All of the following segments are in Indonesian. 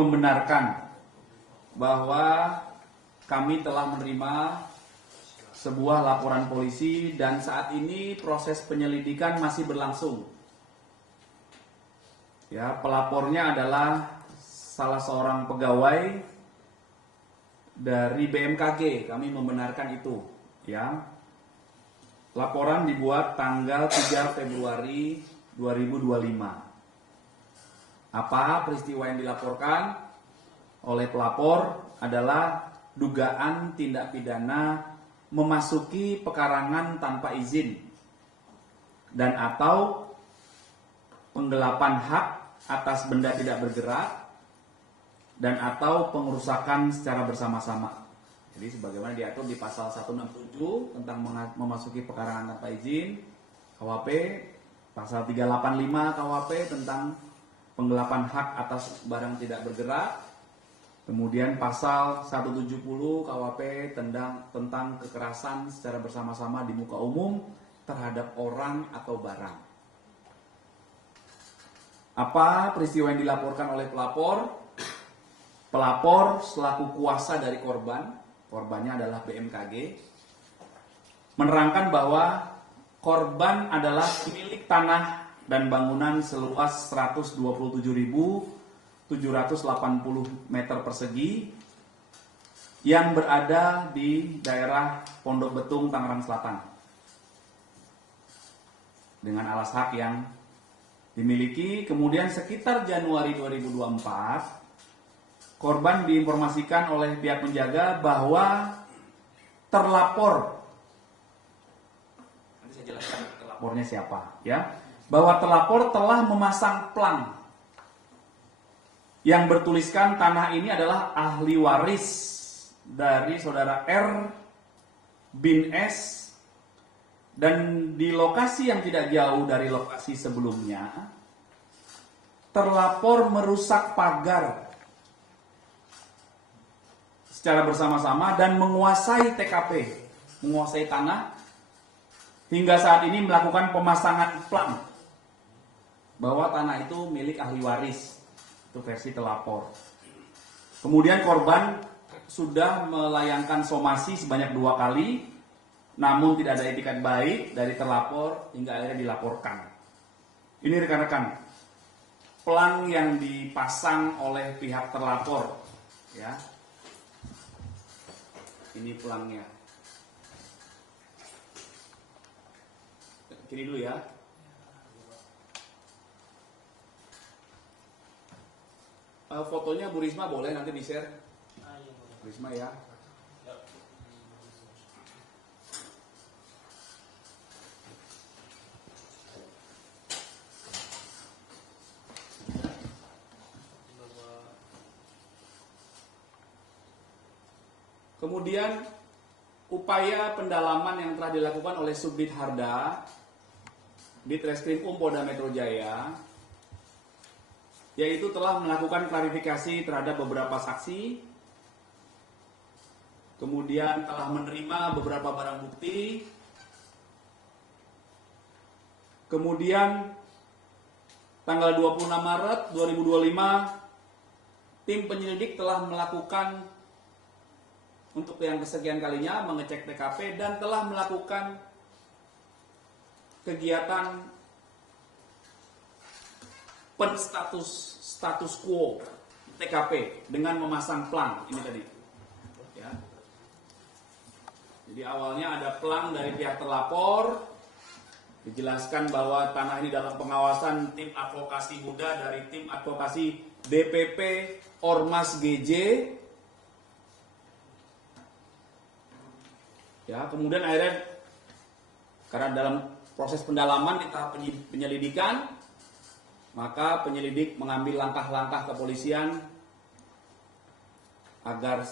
membenarkan bahwa kami telah menerima sebuah laporan polisi dan saat ini proses penyelidikan masih berlangsung. Ya, pelapornya adalah salah seorang pegawai dari BMKG. Kami membenarkan itu, ya. Laporan dibuat tanggal 3 Februari 2025. Apa peristiwa yang dilaporkan oleh pelapor adalah dugaan tindak pidana memasuki pekarangan tanpa izin dan atau penggelapan hak atas benda tidak bergerak dan atau pengerusakan secara bersama-sama. Jadi sebagaimana diatur di pasal 167 tentang memasuki pekarangan tanpa izin KUHP, pasal 385 KUHP tentang penggelapan hak atas barang tidak bergerak, kemudian pasal 170 KUHP tentang kekerasan secara bersama-sama di muka umum terhadap orang atau barang. Apa peristiwa yang dilaporkan oleh pelapor? Pelapor selaku kuasa dari korbannya adalah BMKG, menerangkan bahwa korban adalah pemilik tanah dan bangunan seluas 127.780 meter persegi yang berada di daerah Pondok Betung, Tangerang Selatan, dengan alas hak yang dimiliki. Kemudian sekitar Januari 2024, korban diinformasikan oleh pihak penjaga bahwa terlapor, nanti saya jelaskan terlapornya siapa, ya, bahwa terlapor telah memasang plang yang bertuliskan tanah ini adalah ahli waris dari saudara R bin S, dan di lokasi yang tidak jauh dari lokasi sebelumnya terlapor merusak pagar secara bersama-sama dan menguasai TKP, menguasai tanah, hingga saat ini melakukan pemasangan plang bahwa tanah itu milik ahli waris. Itu versi telapor. Kemudian korban sudah melayangkan somasi sebanyak 2 kali, namun tidak ada itikat baik dari terlapor hingga akhirnya dilaporkan. Ini rekan-rekan, plang yang dipasang oleh pihak terlapor, ya. Ini pelangnya. Kiri dulu ya. Fotonya Bu Risma boleh nanti di-share. Bu Risma ya. Kemudian upaya pendalaman yang telah dilakukan oleh Subdit Harda di Treskrim Polda Metro Jaya, yaitu telah melakukan klarifikasi terhadap beberapa saksi, kemudian telah menerima beberapa barang bukti, kemudian tanggal 26 Maret 2025 tim penyelidik telah melakukan untuk yang kesekian kalinya mengecek TKP dan telah melakukan kegiatan status quo TKP dengan memasang plang ini tadi, ya. Jadi awalnya ada plang dari pihak terlapor, dijelaskan bahwa tanah ini dalam pengawasan tim advokasi muda dari tim advokasi DPP Ormas GJ, ya. Kemudian akhirnya karena dalam proses pendalaman di tahap penyelidikan, maka penyelidik mengambil langkah-langkah kepolisian agar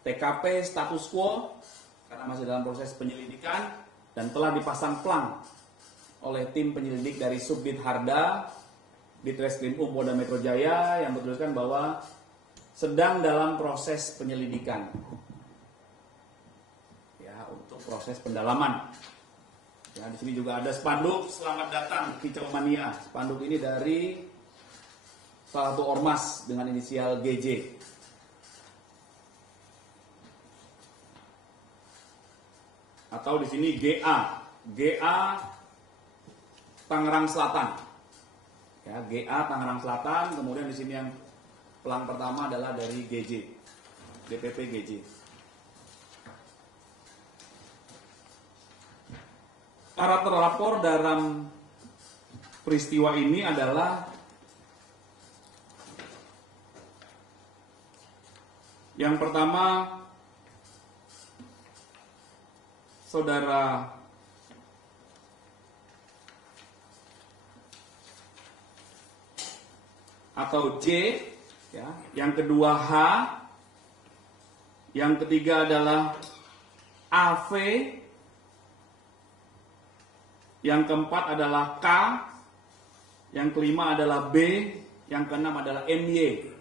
TKP status quo karena masih dalam proses penyelidikan dan telah dipasang plang oleh tim penyelidik dari Subdit Harda di Treskrim Polda Metro Jaya yang bertuliskan bahwa sedang dalam proses penyelidikan, ya, untuk proses pendalaman. Ya, di sini juga ada spanduk selamat datang Kicau Mania. Spanduk ini dari salah satu ormas dengan inisial GJ. Atau di sini GA Tangerang Selatan. Ya, GA Tangerang Selatan, kemudian di sini yang pelang pertama adalah dari GJ. DPP GJ. Para terlapor dalam peristiwa ini adalah yang pertama Saudara atau J, ya. Yang kedua H, yang ketiga adalah AV, yang keempat adalah K, yang kelima adalah B, yang keenam adalah MY.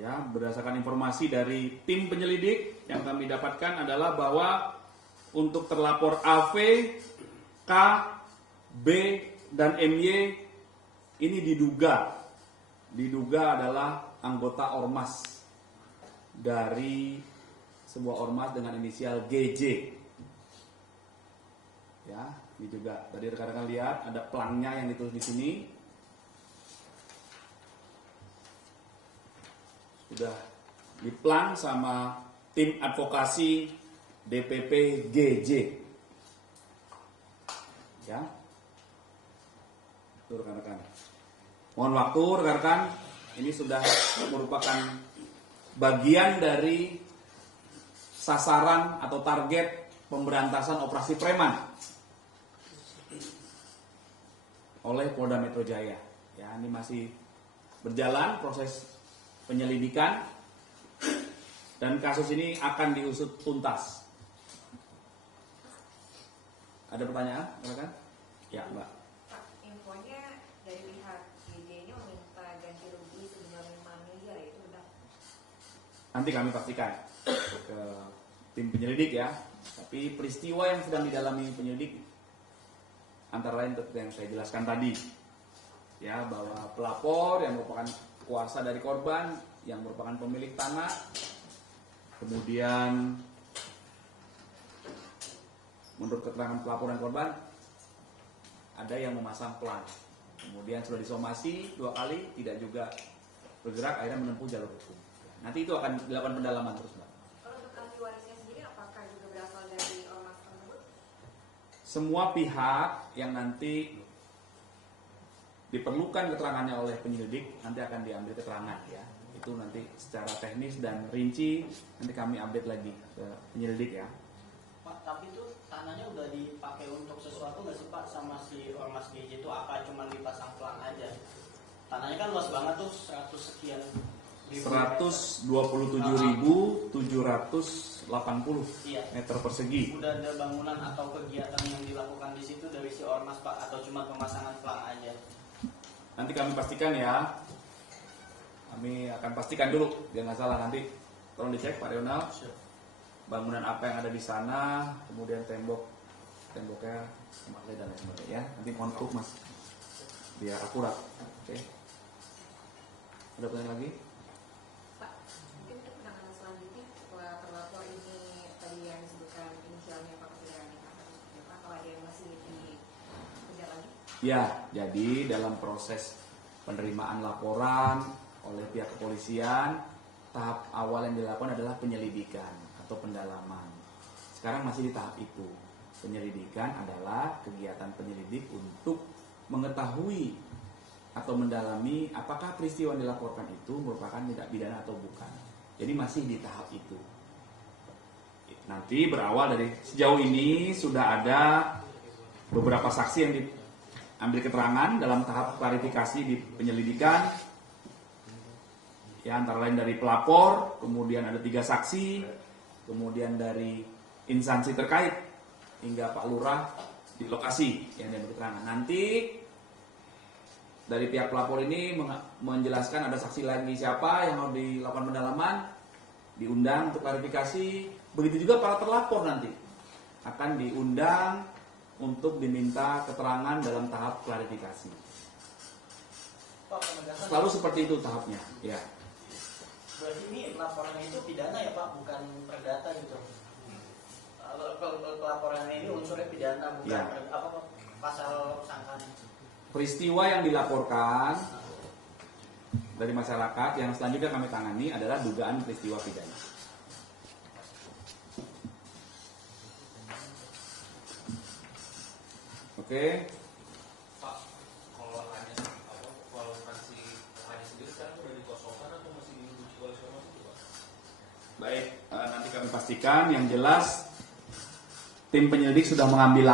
Ya, berdasarkan informasi dari tim penyelidik yang kami dapatkan adalah bahwa untuk terlapor AV, K, B, dan MY ini diduga adalah anggota ormas dari sebuah ormas dengan inisial GJ. Ya, ini juga tadi rekan-rekan lihat ada pelangnya yang ditulis di sini. Sudah diplang sama tim advokasi DPP GJ. Ya. Itu rekan-rekan. Mohon waktu rekan-rekan, ini sudah merupakan bagian dari sasaran atau target pemberantasan operasi preman oleh Polda Metro Jaya. Ya, ini masih berjalan proses penyelidikan dan kasus ini akan diusut tuntas. Ada pertanyaan, silakan? Ya, Mbak. Pak, infonya dari pihak GJ ini meminta ganti rugi sebesar 5 miliar, itu benar? Nanti kami pastikan ke tim penyelidik ya. Tapi peristiwa yang sedang didalami penyelidik antara lain yang saya jelaskan tadi, ya, bahwa pelapor yang merupakan kuasa dari korban yang merupakan pemilik tanah, kemudian menurut keterangan pelapor dan korban ada yang memasang pelang, kemudian sudah disomasi 2 kali tidak juga bergerak, akhirnya menempuh jalur hukum. Nanti itu akan dilakukan pendalaman terus, Mbak. Kalau untuk ahli warisnya sendiri apakah juga berasal dari ormas tersebut? Semua pihak yang nanti diperlukan keterangannya oleh penyelidik nanti akan diambil keterangan ya. Itu nanti secara teknis dan rinci nanti kami update lagi ke penyelidik ya. Pak, tapi itu tanahnya udah dipakai untuk sesuatu nggak sih Pak sama si ormas GJ itu, apa cuma dipasang pelang aja? Tanahnya kan luas banget tuh, 100 sekian ribu 127.780 iya. meter persegi. Udah ada bangunan atau kegiatan yang dilakukan di situ dari si ormas Pak, atau cuma pemasangan pelang aja? Nanti kami pastikan ya. Kami akan pastikan dulu, biar nggak salah nanti. Tolong dicek Pak Rional. Bangunan apa yang ada di sana, kemudian temboknya semakin dan lain sebagainya. Ya. Nanti mohon maaf Mas, biar akurat. Oke. Ada pertanyaan lagi? Pak, mungkin untuk penanganan selanjutnya setelah terlapor ini tadi yang disebutkan inisialnya Pak Firani, atau ada yang masih dikejar lagi? Ya, jadi dalam proses penerimaan laporan oleh pihak kepolisian, tahap awal yang dilakukan adalah penyelidikan atau pendalaman. Sekarang masih di tahap itu. Penyelidikan adalah kegiatan penyelidik untuk mengetahui atau mendalami apakah peristiwa yang dilaporkan itu merupakan tindak pidana atau bukan. Jadi masih di tahap itu. Nanti berawal dari sejauh ini sudah ada beberapa saksi yang diambil keterangan dalam tahap klarifikasi di penyelidikan. Ya, antara lain dari pelapor, kemudian ada 3 saksi, kemudian dari instansi terkait hingga Pak Lurah di lokasi yang diambil keterangan. Nanti dari pihak pelapor ini menjelaskan ada saksi lagi siapa yang mau dilakukan pendalaman, diundang untuk klarifikasi. Begitu juga para terlapor nanti akan diundang untuk diminta keterangan dalam tahap klarifikasi. Pak, penegasan. Selalu seperti itu tahapnya, ya. Berarti ini laporannya itu pidana ya Pak, bukan perdata gitu. Pelaporannya ini unsurnya pidana, bukan Ya. Pasal sangkaan. Peristiwa yang dilaporkan dari masyarakat yang selanjutnya kami tangani adalah dugaan peristiwa pidana. Oke. Pak, kalau hanya kualifikasi hanya sendiri sekarang sudah dikosongkan atau masih diuji oleh siapa itu, Pak? Baik, nanti kami pastikan. Yang jelas tim penyelidik sudah mengambil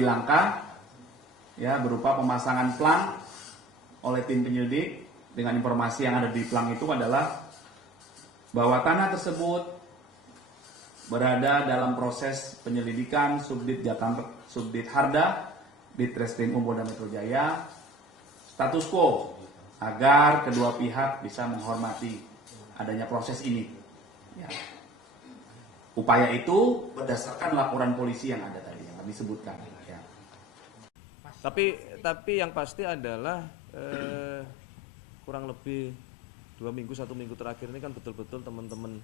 langkah, ya, berupa pemasangan plang oleh tim penyelidik. Dengan informasi yang ada di plang itu adalah bahwa tanah tersebut berada dalam proses penyelidikan Subdit Harda Ditreskrim Polda Metro Jaya, status quo agar kedua pihak bisa menghormati adanya proses ini. Ya. Upaya itu berdasarkan laporan polisi yang ada tadi yang kami sebutkan. Ya. Tapi yang pasti adalah kurang lebih 1 minggu terakhir ini kan betul-betul teman-teman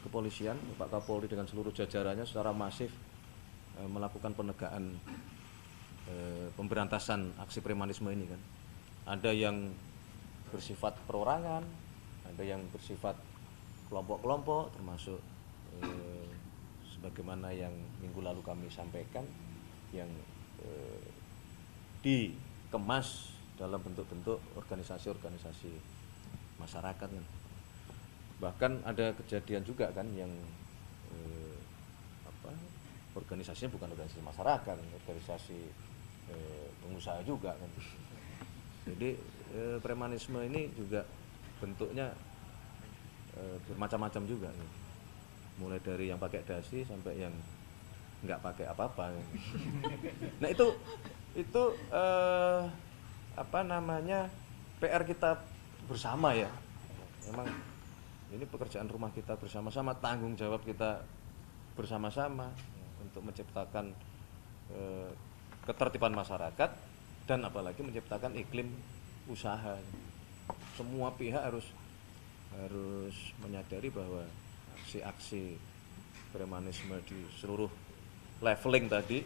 kepolisian, Pak Kapolri dengan seluruh jajarannya secara masif melakukan penegakan pemberantasan aksi premanisme ini kan. Ada yang bersifat perorangan, ada yang bersifat kelompok-kelompok, termasuk sebagaimana yang minggu lalu kami sampaikan, yang dikemas dalam bentuk-bentuk organisasi-organisasi masyarakat kan. Bahkan ada kejadian juga kan yang organisasinya bukan organisasi masyarakat, organisasi pengusaha juga kan. Jadi premanisme ini juga bentuknya bermacam-macam juga kan. Mulai dari yang pakai dasi sampai yang nggak pakai apa-apa kan. Nah itu PR kita bersama ya. Memang ini pekerjaan rumah kita bersama-sama, tanggung jawab kita bersama-sama untuk menciptakan ketertiban masyarakat dan apalagi menciptakan iklim usaha. Semua pihak harus menyadari bahwa aksi-aksi premanisme di seluruh leveling tadi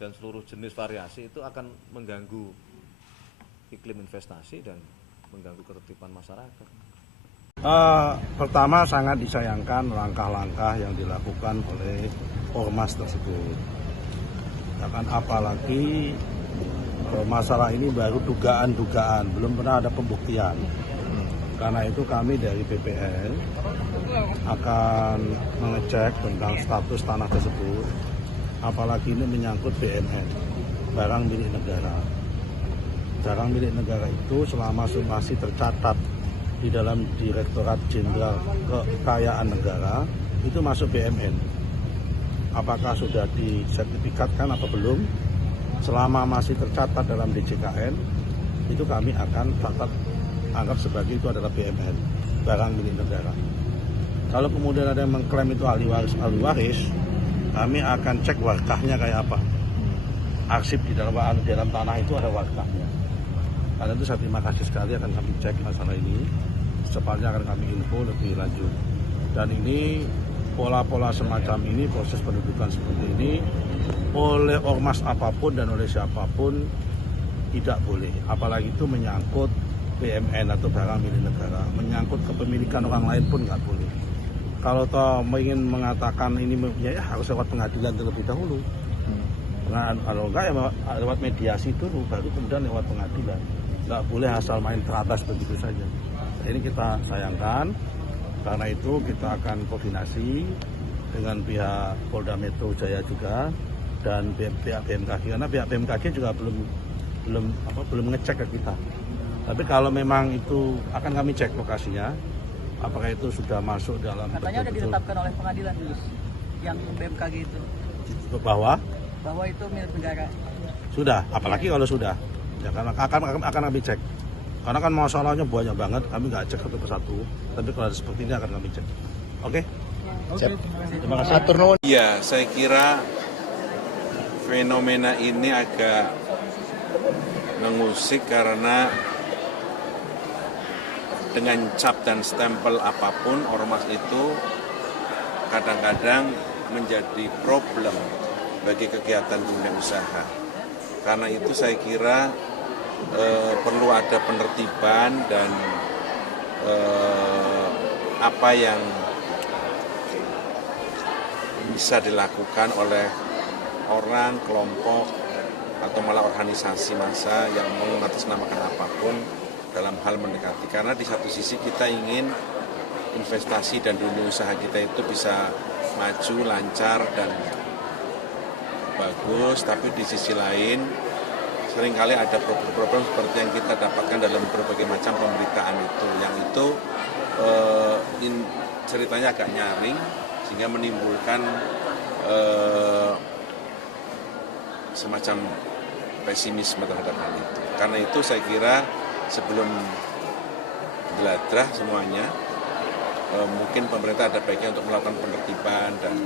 dan seluruh jenis variasi itu akan mengganggu iklim investasi dan mengganggu ketertiban masyarakat. Pertama sangat disayangkan langkah-langkah yang dilakukan oleh ormas tersebut. Bahkan apalagi masalah ini baru dugaan-dugaan, belum pernah ada pembuktian. Karena itu kami dari BPN akan mengecek tentang status tanah tersebut. Apalagi ini menyangkut BMN, barang milik negara. Barang milik negara itu selama masih tercatat di dalam Direktorat Jenderal Kekayaan Negara itu masuk BMN. Apakah sudah disertifikatkan atau belum? Selama masih tercatat dalam DJKN, itu kami akan anggap sebagai itu adalah BMN, barang milik negara. Kalau kemudian ada yang mengklaim itu ahli waris, kami akan cek warkahnya kayak apa. Arsip di dalam tanah itu ada warkahnya. Karena itu saya terima kasih sekali akan kami cek masalah ini. Secepatnya akan kami info lebih lanjut. Dan ini pola-pola semacam ini, proses pendudukan seperti ini oleh ormas apapun dan oleh siapapun tidak boleh. Apalagi itu menyangkut BMN atau barang milik negara, menyangkut kepemilikan orang lain pun nggak boleh. Kalau toh ingin mengatakan ini ya harus lewat pengadilan terlebih dahulu. Kalau enggak ya lewat mediasi dulu, baru kemudian lewat pengadilan. Nggak boleh asal main teratas begitu saja. Ini kita sayangkan, karena itu kita akan koordinasi dengan pihak Polda Metro Jaya juga dan pihak BMKG, karena pihak BMKG juga belum ngecek ke kita. Tapi kalau memang itu akan kami cek lokasinya, apakah itu sudah masuk dalam. Katanya sudah ditetapkan oleh pengadilan yang BMKG itu. Bahwa itu milik negara. Sudah, apalagi kalau sudah. Ya, karena akan kami cek. Karena kan masalahnya banyak banget, kami nggak cek satu persatu. Tapi kalau ada seperti ini akan kami cek. Oke? Terima kasih. Iya, saya kira fenomena ini agak mengusik karena dengan cap dan stempel apapun ormas itu kadang-kadang menjadi problem bagi kegiatan dunia usaha. Karena itu saya kira perlu ada penertiban dan apa yang bisa dilakukan oleh orang, kelompok, atau malah organisasi massa yang mengatasnamakan apapun dalam hal mendekati. Karena di satu sisi kita ingin investasi dan dunia usaha kita itu bisa maju, lancar, dan bagus, tapi di sisi lain seringkali ada problem-problem seperti yang kita dapatkan dalam berbagai macam pemberitaan itu, yang itu ceritanya agak nyaring sehingga menimbulkan semacam pesimisme terhadap hal itu. Karena itu saya kira sebelum geladrah semuanya, mungkin pemerintah ada baiknya untuk melakukan penertiban dan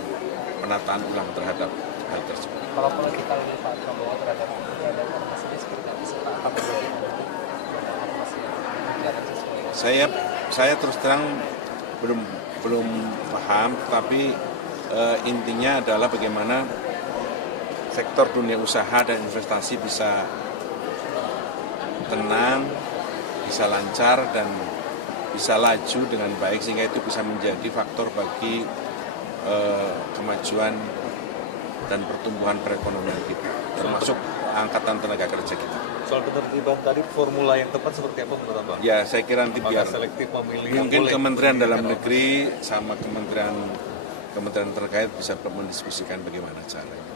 penataan ulang terhadap hal tersebut. Kalau kita lihat Pak Prabowo terhadap ormas ini seperti apa sih Pak? Apakah bagaimana ormas yang berjalan sesuai? Saya terus terang belum paham, tapi intinya adalah bagaimana sektor dunia usaha dan investasi bisa tenang, bisa lancar, dan bisa laju dengan baik, sehingga itu bisa menjadi faktor bagi kemajuan dan pertumbuhan perekonomian kita, termasuk angkatan tenaga kerja kita. Soal penertiban tadi, formula yang tepat seperti apa menurut Abang? Ya, saya kira nanti biar selektif memilih mungkin Kementerian Dalam Negeri sama kementerian terkait bisa mendiskusikan bagaimana caranya.